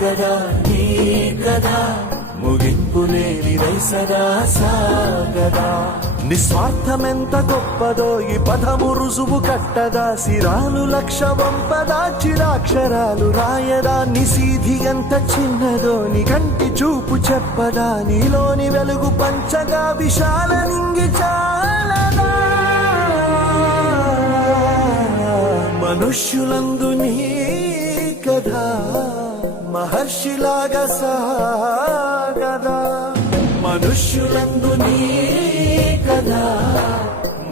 కదా నీ కదా ముగింపు లేని సదా సాగదా. నిస్వార్థమెంత గొప్పదో ఈ పదము రుజువు కట్టదా. సిరాలు లక్ష వంపదా చిరాక్షరాలు రాయదా. నిసీధి ఎంత చిన్నదో నీ కంటి చూపు చెప్పదా. నీలోని వెలుగు పంచగా విశాల నింగి చాలదా. మనుష్యులందు నీ కథ మహర్షిలాగా సాగదా. మనుష్యులందు నీ కథ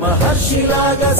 మహర్షిలాగా